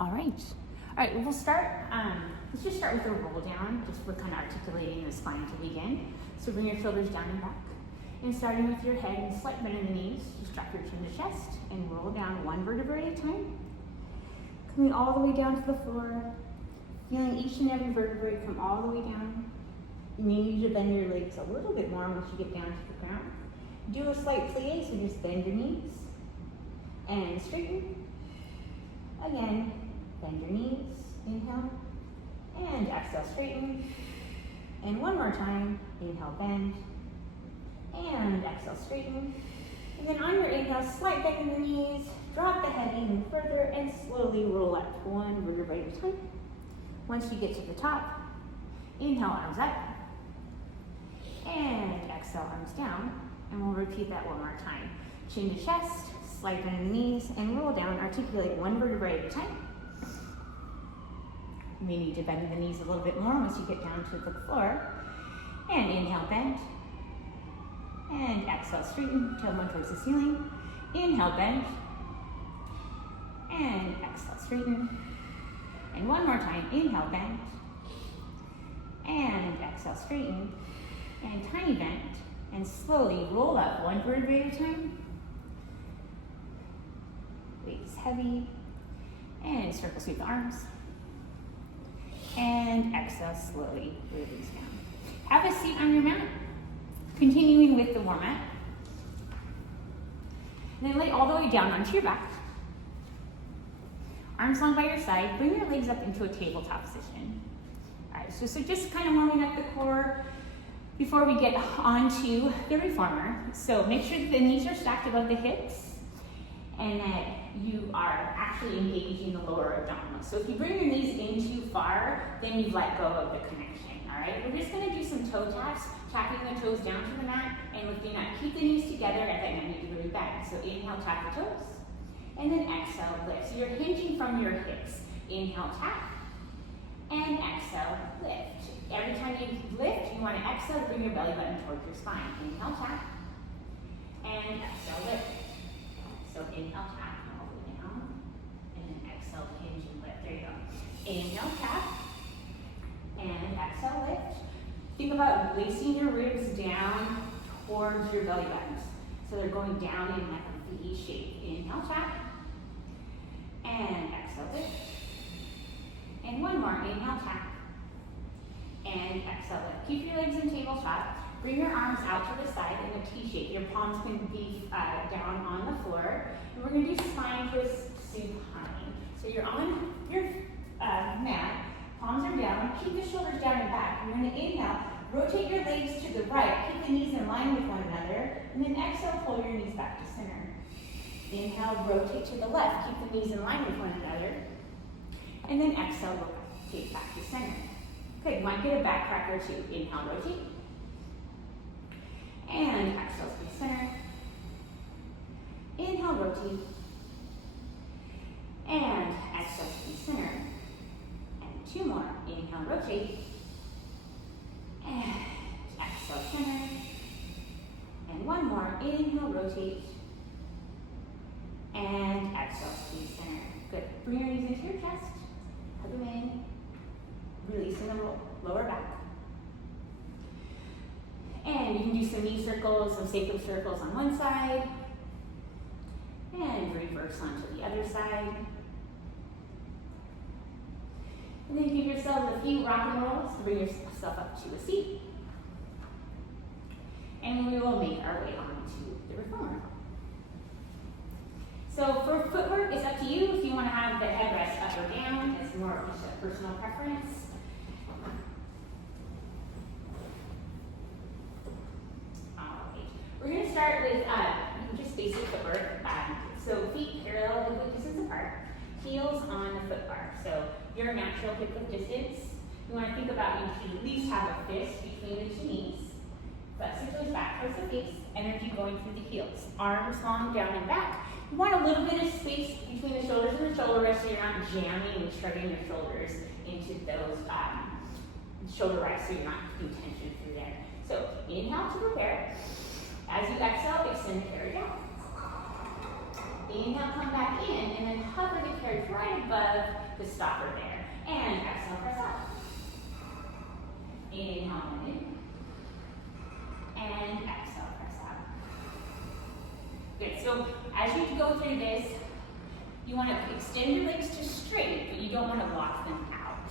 All right. All right, we'll start, let's just start with a roll down, just for kind of articulating the spine to begin. So bring your shoulders down and back. And starting with your head and slight bend in the knees, just drop your chin to chest and roll down one vertebrae at a time. Coming all the way down to the floor, feeling each and every vertebrae come all the way down. You may need to bend your legs a little bit more once you get down to the ground. Do a slight plie, so just bend your knees and straighten. Again, bend your knees, inhale, and exhale, straighten. And one more time, inhale, bend, and exhale, straighten. And then on your inhale, slight bend in the knees, drop the head even further, and slowly roll up one vertebrae at a time. Once you get to the top, inhale, arms up, and exhale, arms down. And we'll repeat that one more time. Chin to chest, slight bend in the knees, and roll down, articulate one vertebrae at a time. You may need to bend the knees a little bit more once you get down to the floor. And inhale, bend. And exhale, straighten, tailbone towards the ceiling. Inhale, bend. And exhale, straighten. And one more time, inhale, bend. And exhale, straighten. And tiny bend. And slowly roll up one vertebrae at a time. Weight is heavy. And circle sweep the arms. And exhale, slowly release down. Have a seat on your mat. Continuing with the warm-up. And then lay all the way down onto your back. Arms long by your side. Bring your legs up into a tabletop position. All right, so just kind of warming up the core before we get onto the reformer. So make sure that the knees are stacked above the hips and that you are actually engaging the lower abdominal. So if you bring your knees in too far, then you've let go of the connection, all right? We're just gonna do some toe taps, tapping the toes down to the mat and lifting up. Keep the knees together at that 90-degree bend. So inhale, tap the toes, and then exhale, lift. So you're hinging from your hips. Inhale, tap, and exhale, lift. Every time you lift, you want to exhale to bring your belly button towards your spine. Inhale, tap, and exhale, lift. So inhale, tap, all the way down, and then exhale, hinge and lift. There you go. Inhale, tap, and exhale, lift. Think about placing your ribs down towards your belly buttons. So they're going down in like a V shape. Inhale, tap, and exhale, lift. And one more, inhale, tap, and exhale, lift. Keep your legs in tabletop. Bring your arms out to the side in a T shape. Your palms can be down on the floor. And we're gonna do spine twist supine. So you're on your mat, palms are down, keep the shoulders down and back. You're gonna inhale, rotate your legs to the right, keep the knees in line with one another, and then exhale, pull your knees back to center. Inhale, rotate to the left, keep the knees in line with one another, and then exhale, rotate back to center. Okay, you might get a back crack or two. Inhale, rotate. And exhale, to center. Inhale, rotate. And exhale, to center. And two more. Inhale, rotate. And exhale, center. And one more. Inhale, rotate. And exhale, to center. Good. Bring your knees into your chest. Hug them in. Releasing the lower back. And you can do some knee circles, some sacrum circles on one side. And reverse onto the other side. And then give yourselves a few rock and rolls to bring yourself up to a seat. And we will make our way on to the reformer. So for footwork, it's up to you if you want to have the headrest up or down. It's more of just a personal preference. We're going to start with just basic footwork. So feet parallel hip width distance apart, heels on the foot bar. So your natural hip width distance. You want to think about you should at least have a fist between the two knees. Flex your toes back towards the face, energy going through the heels. Arms long down and back. You want a little bit of space between the shoulders and the shoulder rest so you're not jamming and shrugging your shoulders into those shoulder rests so you're not putting tension through there. So inhale to prepare. As you exhale, extend the carry down. Inhale, come back in, and then hover the carriage right above the stopper there. And exhale, press up. Inhale, in. And exhale, press up. Good, so as you go through this, you want to extend your legs to straight, but you don't want to lock them out.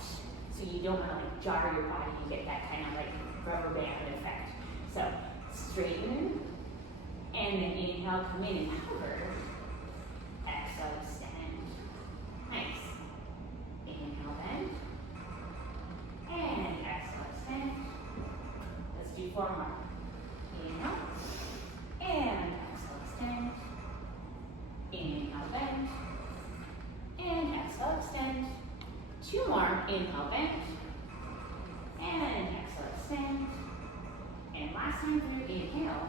So you don't want to like jar your body and get that kind of like rubber band effect. So straighten, and then inhale, come in and hover. Exhale, extend. Nice. Inhale, bend. And exhale, extend. Let's do 4 more. Inhale. And exhale, extend. Inhale, bend. And exhale, extend. 2 more. Inhale, bend. And exhale, extend. And last time through, inhale.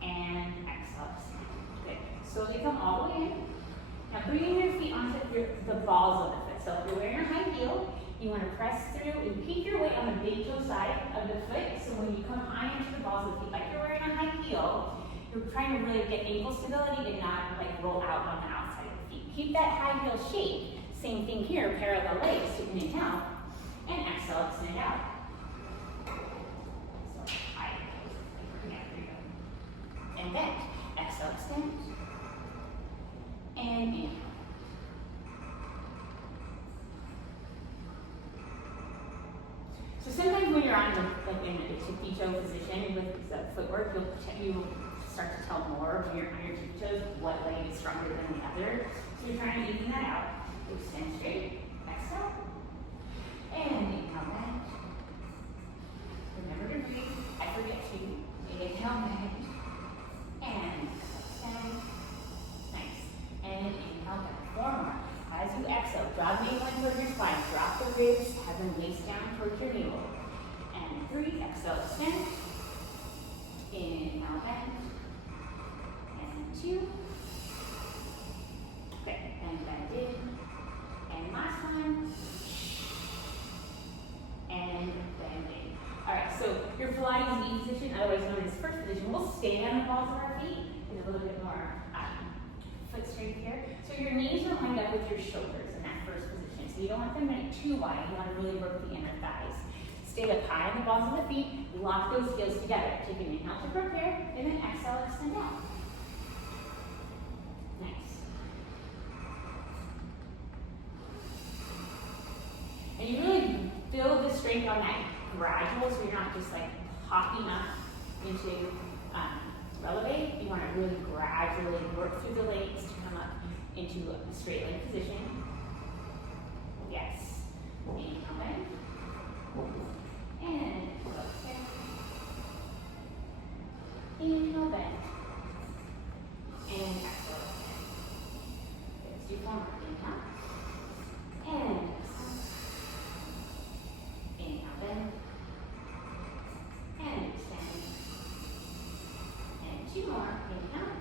And exhale, extend. Good. Slowly come all the way in. Now bringing your feet onto the balls of the foot. So if you're wearing a high heel, you want to press through and keep your weight on the big toe side of the foot. So when you come high into the balls of the feet, like you're wearing a high heel, you're trying to really get ankle stability and not like roll out on the outside of the feet. Keep that high heel shape. Same thing here, parallel legs, so inhale, and exhale, extend out. So high, yeah, there you go. And bend, exhale, extend, and inhale. So sometimes when you're on in a tippy toe position with the footwork, you'll start to tell more when you're on your tippy toes what leg is stronger than the other. So you're trying to even that out. Extend straight, exhale, and inhale, bend. Remember to breathe. I forget to. Inhale, bend, and extend. Nice. And inhale, bend. 4 more. As you exhale, draw the navel in towards your spine. Drop the ribs, have them waist down towards your navel. And 3, exhale, extend. Inhale, bend. And 2. Good. And bend in. And last one. And bend in. Alright, so your Pilates knee position, otherwise known as first position, we'll stand on the balls of our feet. Get a little bit more foot strength here. So your knees are lined up with your shoulders in that first position. So you don't want them to be too wide. You want to really work the inner thighs. Stay up high on the balls of the feet. Lock those heels together. Take an inhale to prepare, and then exhale, extend out. Nice. And you really build the strength on that gradual, so you're not just like hopping up into releve. You want to really gradually work through the legs to come up into a straight leg position. Yes. Inhale, bend. And exhale. Inhale, bend. And exhale. Let's do 1 more. Inhale. And exhale. Inhale, bend. And extend. And 2 more. Inhale.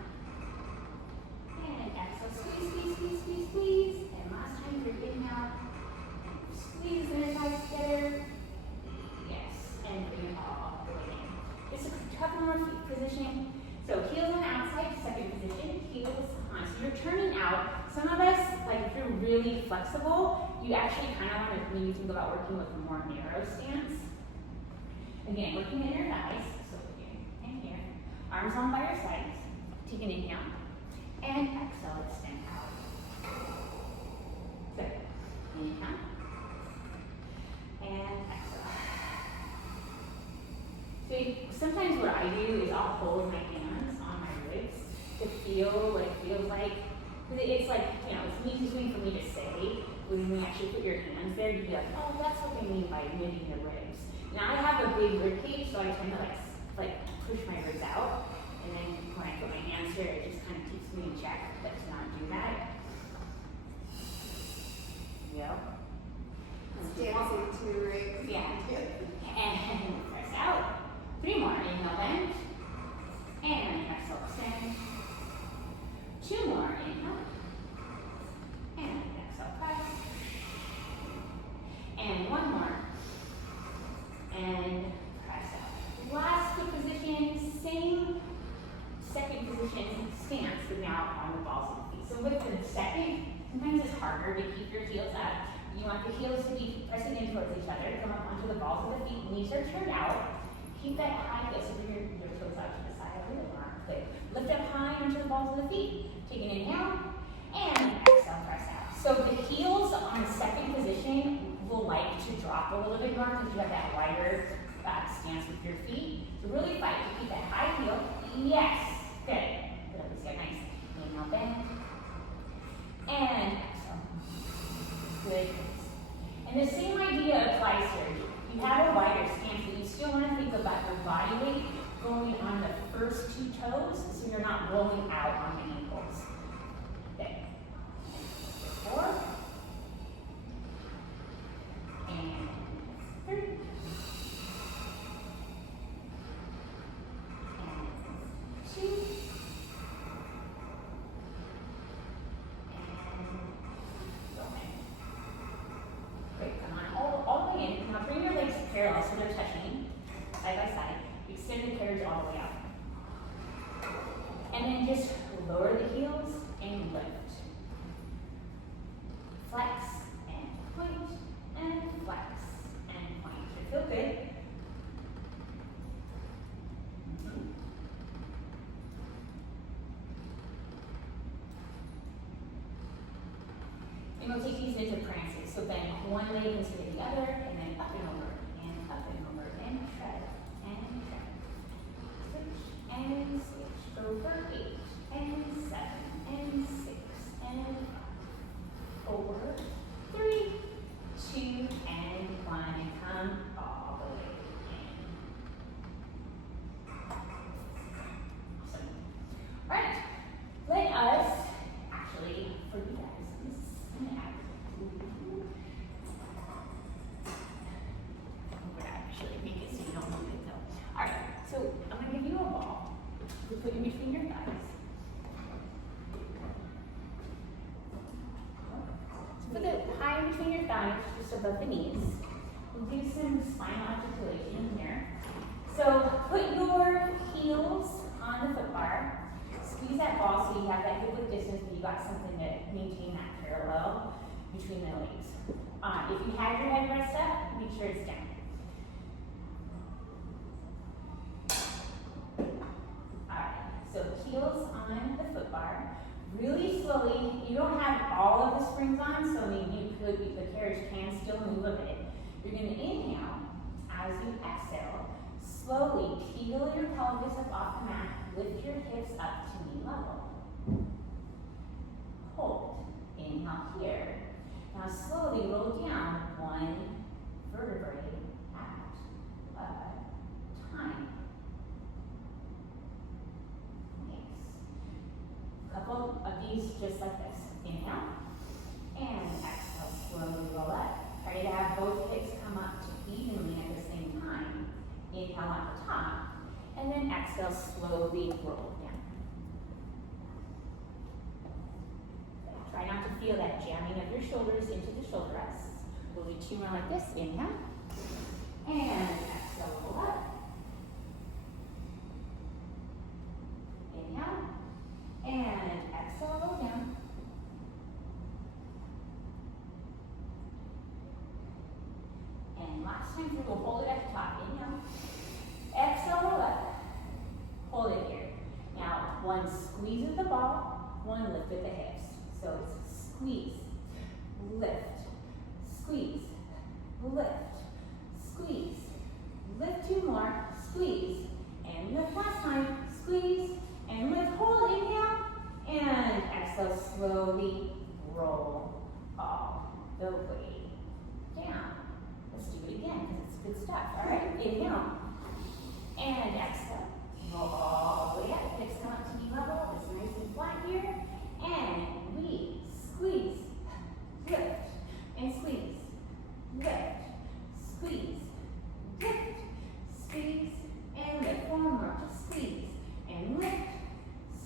And exhale. Squeeze, squeeze, squeeze, squeeze, squeeze. And last time through inhale. Squeeze the inner thighs together. Yes. And bring it all the way in. Just a couple more feet position. So heels on the outside, second position. Heels on. So you're turning out. Some of us, like if you're really flexible, you actually kind of want to maybe think about working with a more narrow stance. Again, working in your thighs. So again, and here. Arms on by your sides. Take an inhale. And exhale, extend out. Good. Inhale. And exhale. So sometimes what I do is I'll hold my hands on my ribs to feel what it feels like. Because it's like, you know, it's easy for me to say, but when you actually put your hands there, you'd be like, oh, that's what they mean by bending the ribs. Now I have a big rib cage, so I tend to like push my ribs out. And then when I put my hands here, it just kind of keeps me in check, but to not do that. Yep. It's dancing too, right? Yeah. And press out. 3 more. Inhale, bend. And exhale, extend. 2 more. Inhale. And exhale, press. And 1 more. And press out. Last good position, same second position stance, but now on the ball harder to keep your heels up. You want the heels to be pressing in towards each other. Come up onto the balls of the feet. Knees are turned out. Keep that high heel, so bring your toes out to the side of your arm. Good. Lift up high onto the balls of the feet. Take an inhale, and exhale, press out. So the heels on the second position will like to drop a little bit more because you have that wider stance with your feet. So really fight to keep that high heel. Yes. Good. Good. Let's get nice. Inhale, bend. And exhale. Good. And the same idea applies here. You have a wider stance, but you still want to think about your body weight going on the first two toes so you're not rolling out on the ankles. Okay. 4. And 3. And 2. Great, come on, all the way in. Now bring your legs parallel so they're touching, side by side. Extend the carriage all the way out. And then just lower the heels and lift. Flex and point, and flex and point. Should feel good. And we'll take these into prances. So bend one leg into the other, and then up and over, and up and over, and tread, and tread. Switch, and switch. Over 8, and 7, and 6, and 4, 3, 2, and 1, and come all the way in. Awesome. All right, let us actually, for you guys, I'm gonna add. I'm gonna actually make it so you don't move it though. All right, so I'm gonna give you a ball. You put in between your thighs. Put it high between your thighs, just above the knees. We'll do some spinal articulation here. So put your heels on the foot bar. Squeeze that ball so you have that hip width distance, but you got something to maintain that parallel between the legs. If you have your head rest up, make sure it's down. Alright, so heels on the foot bar. Really slowly, you don't have all of the springs on, so maybe the carriage can still move a bit. You're going to inhale as you exhale. Slowly peel your pelvis up off the mat. Lift your hips up to knee level. Hold. Inhale here. Now slowly roll down one vertebrae at a time. Couple of these just like this. Inhale and exhale, slowly roll up. Try to have both hips come up to evenly at the same time. Inhale at the top, and then exhale, slowly roll down. Try not to feel that jamming of your shoulders into the shoulder rests. We'll do 2 more like this. Inhale and exhale, roll up. Inhale. And exhale, roll down. And last time through, we'll hold it at the top. Inhale. Exhale, roll up. Hold it here. Now, one squeezes the ball, one lift with the hips. So it's squeeze, lift, squeeze, lift, squeeze, lift 2 more, squeeze, and lift last time, squeeze, and lift, hold, inhale, and exhale, slowly roll all the way down. Let's do it again, because it's good stuff, all right? Inhale, and exhale, roll all the way up, hips come up to knee level, it's nice and flat here, and we squeeze, lift, and squeeze, lift, squeeze, lift, squeeze, and lift, 1 more, just squeeze, and lift,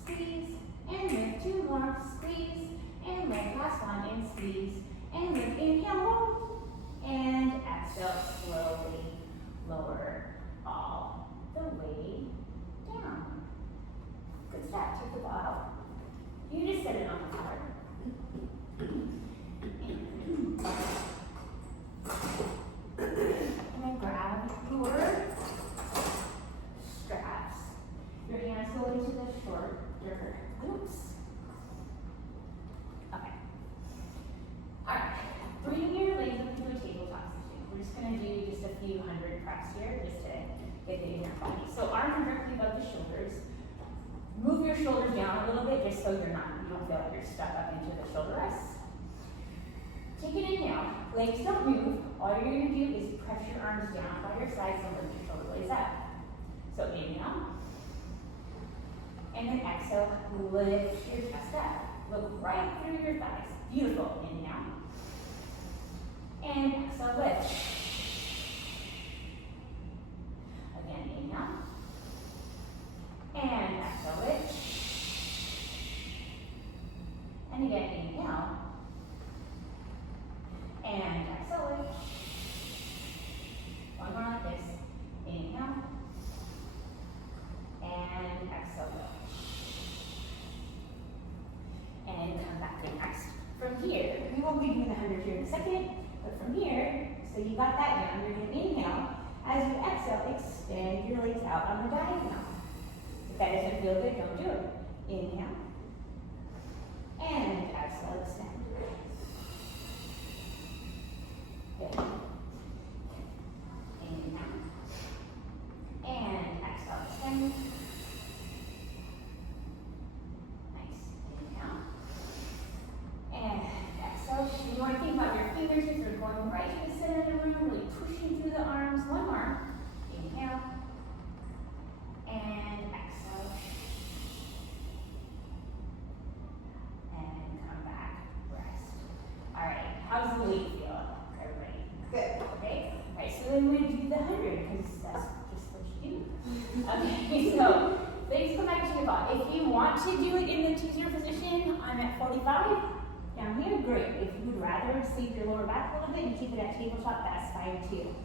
squeeze, and lift, 2 more, squeeze, and lift, last one, and squeeze, and lift, inhale, hold, and exhale, slowly lower all the way down. Good stuff, take the ball out. You just set it on the floor. few hundred press here just to get the inner body. So arms directly above the shoulders. Move your shoulders down a little bit just so you don't feel like you're stuck up into the shoulder rest. Take it in now. Legs don't move. All you're going to do is press your arms down by your sides and lift your shoulder blades up. So inhale. And then exhale, lift your chest up. Look right through your thighs. Beautiful. Inhale. And exhale, lift. Again, inhale. And exhale, lift. And again, inhale. And exhale, lift. One more like this. Inhale. And exhale, lift. And come back to rest. From here, we will be doing the 100 here in a second, but from here, so you got that down, you're going to inhale. As you exhale, extend your legs out on the diagonal. If that doesn't feel good, don't do it. Inhale. And exhale, extend. Good. Inhale. And exhale, extend. And exhale. You want to think about your fingertips are going right to the center of the room, really pushing through the arms. One arm. Inhale. And exhale. And come back. Rest. All right. How's the weight feel, everybody? Good. Okay. All right. So then we're going to do the 100 because that's just what you do. Okay. So legs come back to your body. If you want to do it in the teaser position, I'm at 45. Down here, great. If you would rather sleep your lower back a little bit and keep it at tabletop, that's fine too.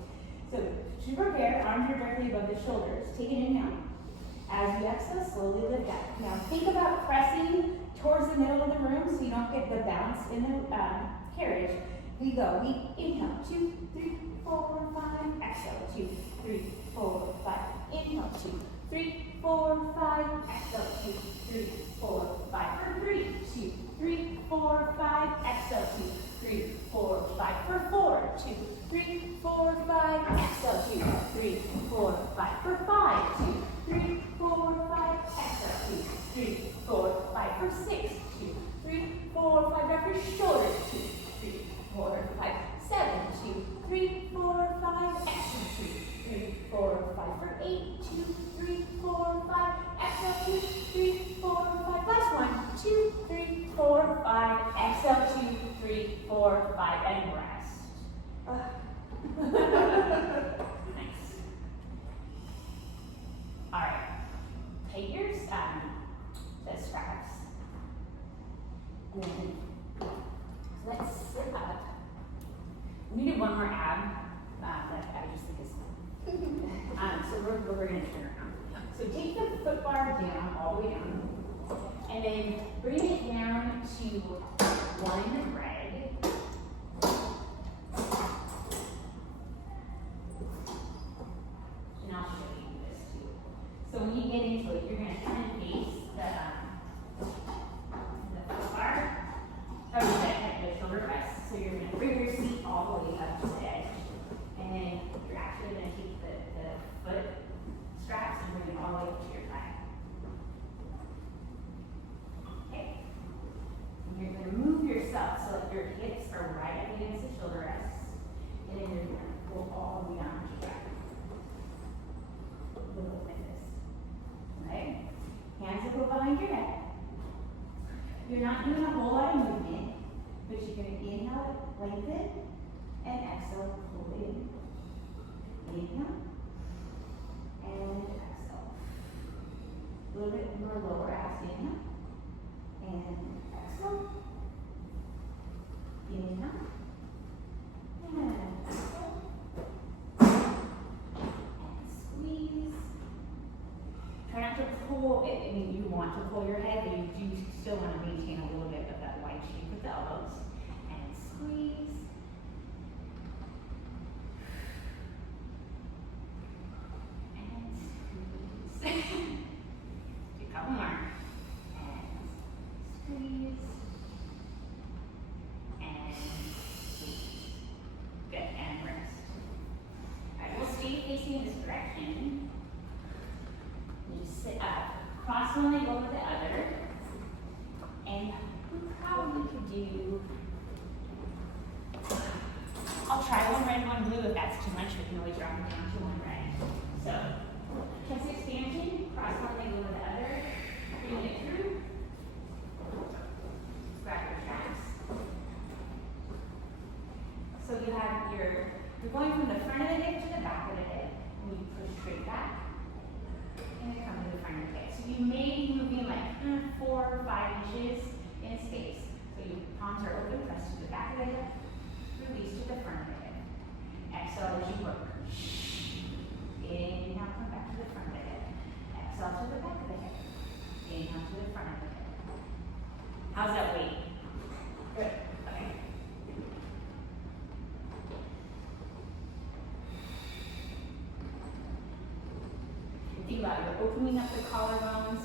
So to prepare, arms are directly above the shoulders. Take it in now. As you exhale, slowly lift up. Now think about pressing towards the middle of the room so you don't get the bounce in the carriage. We go. We inhale. 2, 3, 4, 5. Exhale. 2, 3, 4, 5. Inhale. 2, 3, 4, 5. Exhale. 2, 3, 4, 5. For 3, 2, 3, 4, 5. Exhale. 2, 3, 4, 5. For 4, 2, 3, 4, 5. Exhale. 2, 3, 4, 5. For 5, 2, 3, 4, 5. Exhale. 2, 3, 4, 5. For 6, 2, 3, 4, 5. Grab your shoulders. 2, 3, 4, 5. 7, 2, 3, 4, 5. Exhale. 2, 3, 4, 5. For 8, 2, 3, 4, 5. Exhale. 2, 3, 4, 5. Last one. 2, 3, 4, 5. Exhale. 2, 3, 4, 5. And rest. Nice. All right. Take your the straps. And then let's sit up. We need one more ab. That I just think is fun. So we're going to turn around. So take the foot bar down, all the way down, and then bring it down to one leg. And I'll show you this too. So when you get into it, you're going to kind of face the foot bar. The shoulder rest. So you're going to bring your seat all the way up to the edge. And then you're actually going to take the foot straps and bring it all the way up to your thigh. Okay. And you're going to move yourself so that your hips are right up against the shoulder rests. And then you're going to go all the way down to your back. Little like this. Okay? Hands will go behind your head. You're not doing a whole lot of movement, but you're going to inhale, lengthen, and exhale, pull in. Inhale, and exhale. A little bit more lower abs, inhale, and exhale. Inhale, and exhale. And squeeze. Try not to pull it. I mean, you want to pull your head, but you do still want to maintain a little bit of that wide shape with the elbows. And squeeze. And squeeze. Do a couple more. And squeeze. And squeeze. Good. And rest. All right, cross one leg over the other. And we probably could do, I'll try one red, one blue if that's too much. We can always drop it down to one red. So, chest expansion, cross one leg over the other, bring it through. Grab your traps. So you have you're going from the front of the hip to the back of the hip. And you push straight back. And then come to the front of the hip. So you may be moving like 4 or 5 inches in space. So your palms are open, press to the back of the hip, release to the front of the hip. Exhale as you work. Inhale, come back to the front of the hip. Exhale to the back of the hip. Inhale to the front of the hip. How's that weight? Good. Okay. Think about it. You're opening up the collarbones,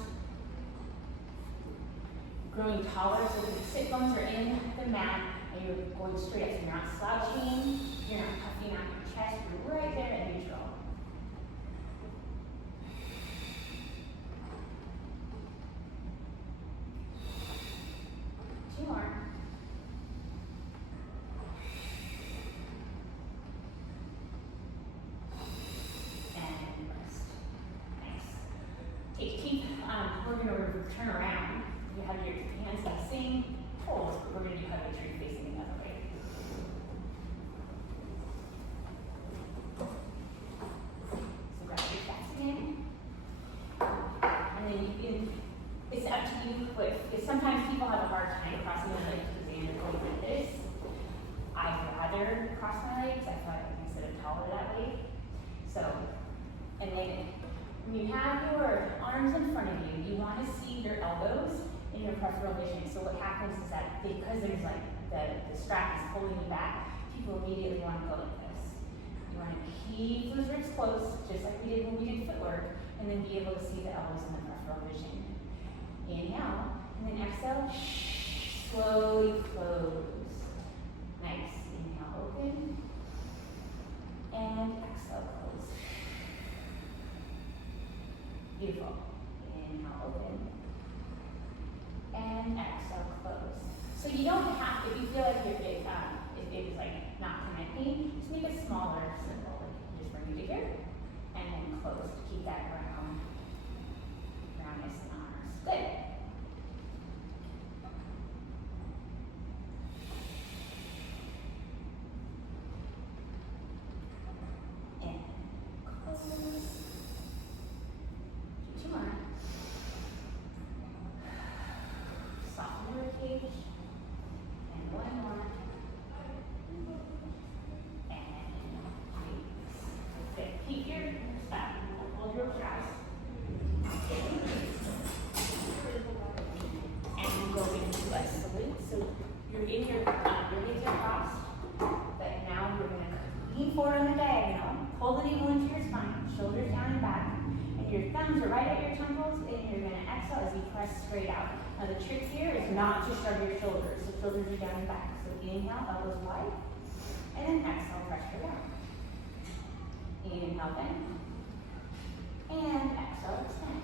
growing taller so the sit bones are in the mat, and you're going straight up. So you're not slouching, you're not puffing out your chest, you're right there at neutral. Two more. And rest. Nice. We're going to turn around. You have your hands facing forward, but we're going to do heavy tree facing the other way. So grab your chest in. And then you can, it's up to you, but because sometimes people have a hard time crossing their legs because they end up going like this. I'd rather cross my legs. I feel like I can sit up taller that way. So, and then when you have your arms in front of you, you want to see your elbows in your peripheral vision. So what happens is that because there's like the strap is pulling you back, people immediately want to go like this. You want to keep those ribs close, just like we did when we did footwork, and then be able to see the elbows in the peripheral vision. Inhale, and then exhale, slowly close. Nice. Inhale, open, and exhale, close. Beautiful. Inhale, open. And exhale, close. So you don't have to, if you feel like if it's like not connecting, just make a smaller symbol. Like just bring it to here, and then close to keep that roundness in the arms. Good. And close. Two more. Soften your cage. And one more. And release. Good. Keep your stop. Hold your straps. And you go into a salute. So you're in your legs are crossed. But now you're gonna lean forward on the diagonal. Pull the navel into your spine. Shoulders down and back. Your thumbs are right at your temples, and you're going to exhale as you press straight out. Now the trick here is not to shrug your shoulders. The shoulders are down and back. So inhale, elbows wide, and then exhale, press straight out. Inhale, bend, and exhale, extend.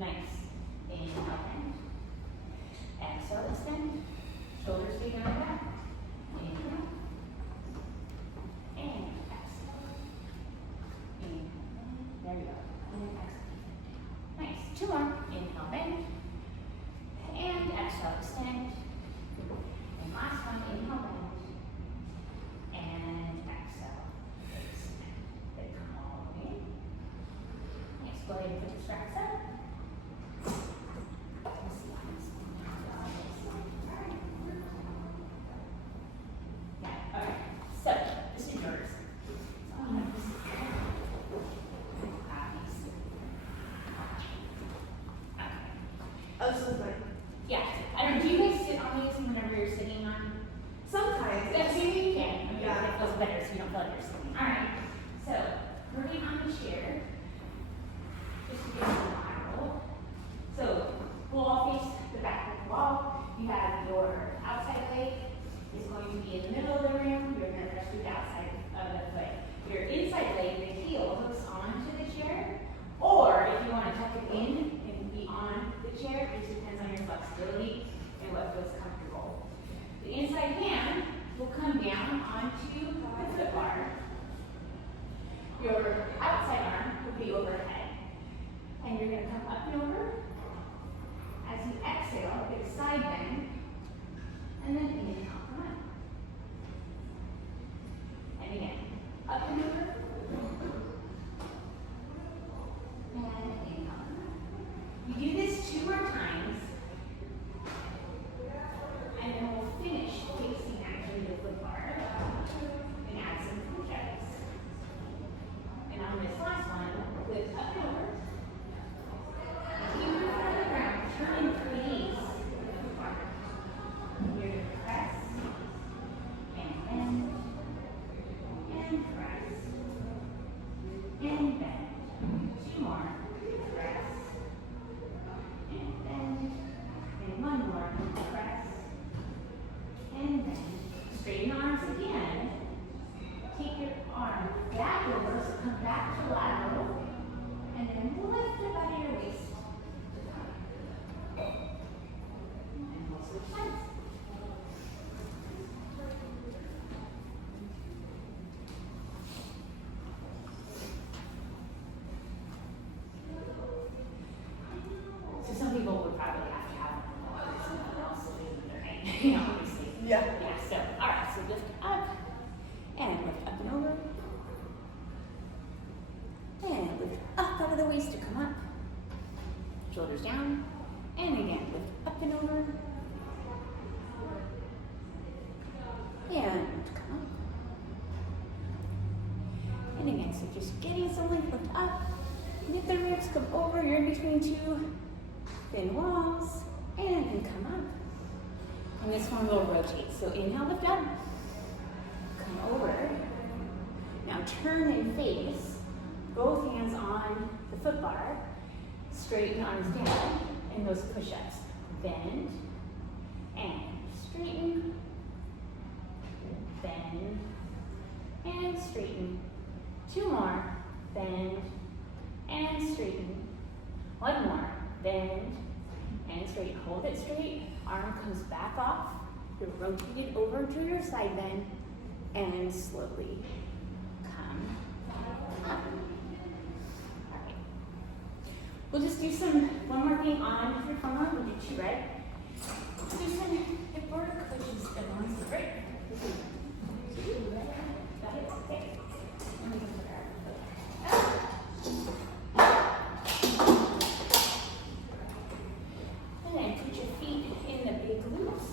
Nice. Inhale, bend, exhale, extend. Shoulders stay down and back. Inhale, and exhale. Inhale, there you go. And then exhale. Nice. Two more. Inhale, bend. And exhale, extend. And last one, inhale, bend. And exhale, extend. Then come all the way in. Nice. Go ahead and put your straps up. Let's see how this yeah, all right. So, this is yours. Oh, so good. Yeah. I don't. Do you guys sit on these whenever you're sitting on? Sometimes. Yes, you can. Yeah. It feels better so you don't feel like you're sitting. All right. So, moving on the chair. Just to get ways to come up. Shoulders down. And again, lift up and over. And come up. And again, so just getting some length, lift up. Lift the ribs, come over. You're in between two thin walls. And then come up. And this one will rotate. So inhale, lift up. Come over. Now turn and face. Both hands on the foot bar. Straighten arms down. And those push-ups. Bend. And straighten. Bend. And straighten. Two more. Bend. And straighten. One more. Bend. And straighten. Hold it straight. Arm comes back off. You're rotated over to your side bend. And slowly come up. All right. We'll just do one more thing on your forearm. We'll do two, right? Do some hip work, which is the ones, right? Got it? Okay. Let me put our foot up. And then put your feet in the big loops.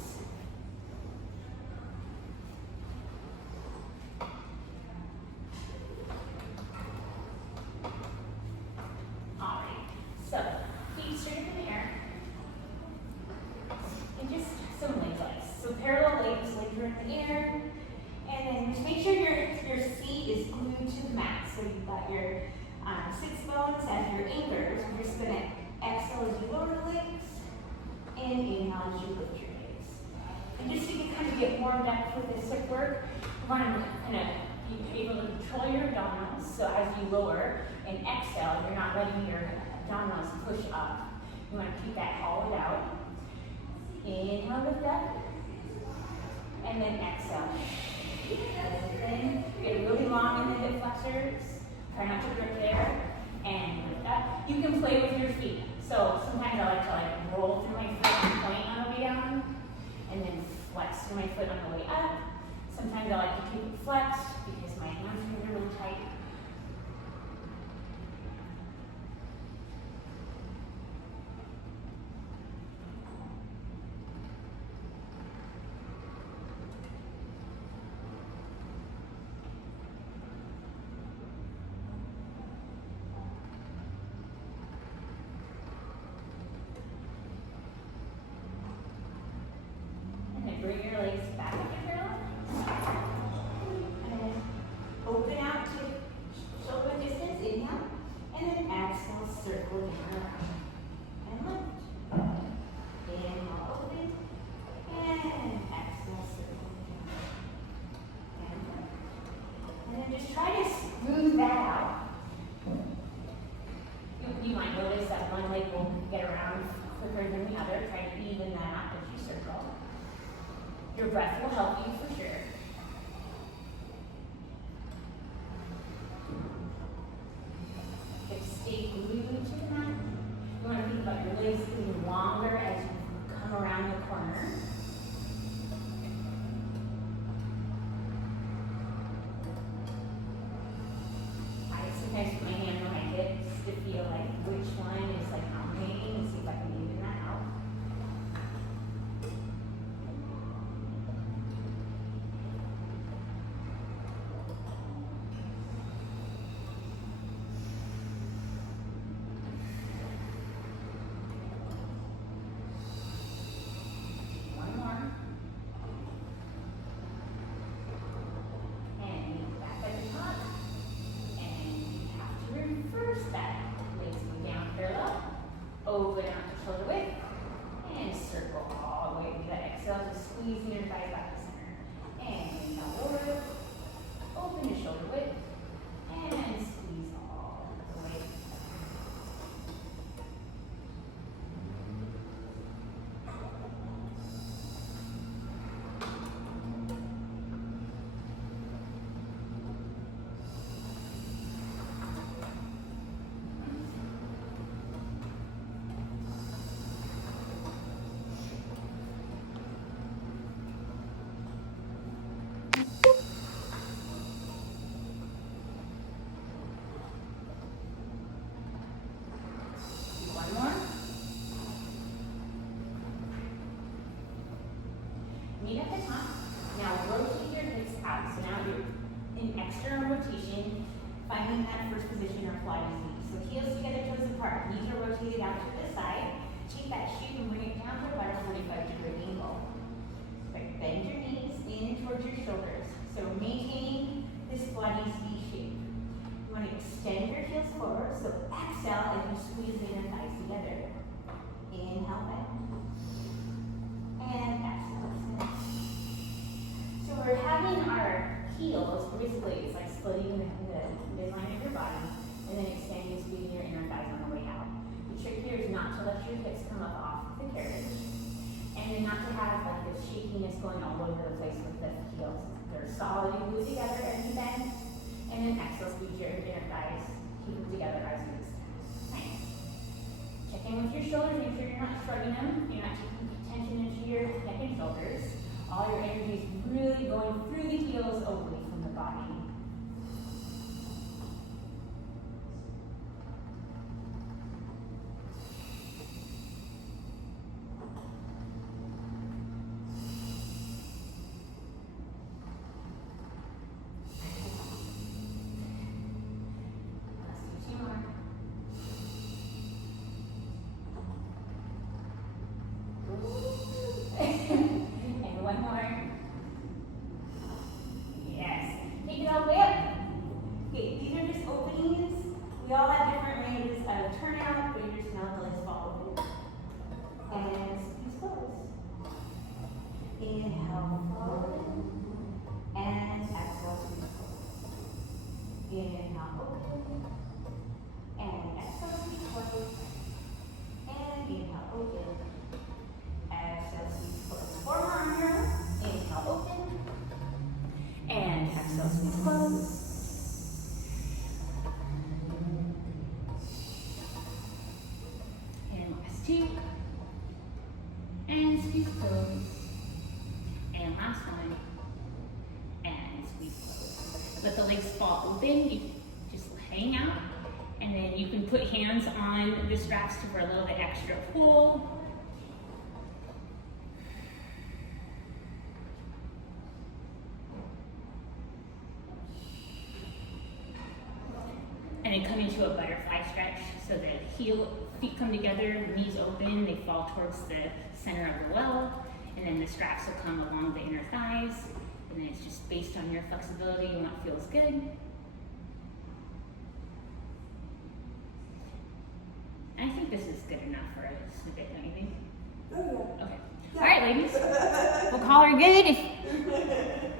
All right. So feet straight up in the air. And just some leg lifts. So parallel legs are in the air. And then just make sure your seat is glued to the mat. So you've got your sits bones as your anchors. We're just going to exhale as you lower the legs. And inhale as you lift your legs. And just so you kind of get warmed up for this hip work, you want to kind of be able to control your abdominals. So as you lower and exhale, you're not letting your abdominals push up. You want to keep that hollowed out. Inhale, lift up. And then exhale. Then get really long in the hip flexors. Try not to grip there. And lift up. You can play with your feet. So sometimes I like to roll through my foot and point on the way down. And then flex through my foot on the way up. Sometimes I like to keep it flexed because my hamstrings are really tight. Bring your legs back up to parallel. And then open out to shoulder distance, inhale. And then exhale, circle down around. And lift. Inhale, open. And exhale, circle down. And lift. And then just try to smooth that out. You might notice that one leg will get around quicker than the other. Try to even that out as you circle. Your breath will help you for sure. Just stay glued to the mat. You want to think about your legs getting longer as you come around the corner. I sometimes put my hand on my hips to feel like which one is like dominating and see if I can even that out. an external rotation, finding that first position or Pilates knee. So heels together, toes apart, knees are rotated out to the side. Take that shape and bring it down to about a 45-degree angle. Right, bend your knees in towards your shoulders. So maintaining this Pilates V shape. You want to extend your heels forward, so exhale as you squeeze the inner thighs together. Inhale, bend. And exhale. So we're having our heels, basically, it's like splitting the midline of your body, and then extending, squeezing your inner thighs on the way out. The trick here is not to let your hips come up off the carriage, and then not to have like this shakiness going all over the place with the heels. They're solidly glued together as you bend, and then exhale, squeeze your inner thighs, keep them together as you extend. Nice. Check in with your shoulders, make sure you're not shrugging them, you're not taking tension into your neck and shoulders. All your energy is really going through the heels away from the body. Let's do 2 more. And 1 more. Yes. Take it all the way up. Okay, these are just openings. We all have different ranges of turnout, but you just know the legs fall open. And squeeze close. Inhale, forward. And exhale, squeeze close. Inhale, open. And exhale, squeeze close. And inhale, open. Exhale, squeeze close. 4 more on your own. Inhale, open. And exhale, squeeze close. And last 2. And squeeze close. And last one. And squeeze close. Let the legs fall open. You just hang out. And then you can put hands on the straps for a little bit extra pull. And then come into a butterfly stretch. So the feet come together, knees open, they fall towards the center of the well, and then the straps will come along the inner thighs, and then it's just based on your flexibility and what feels good. I think this is good enough for a snippet, don't you think? Oh, yeah. Okay. Yeah. All right, ladies. We'll call her good.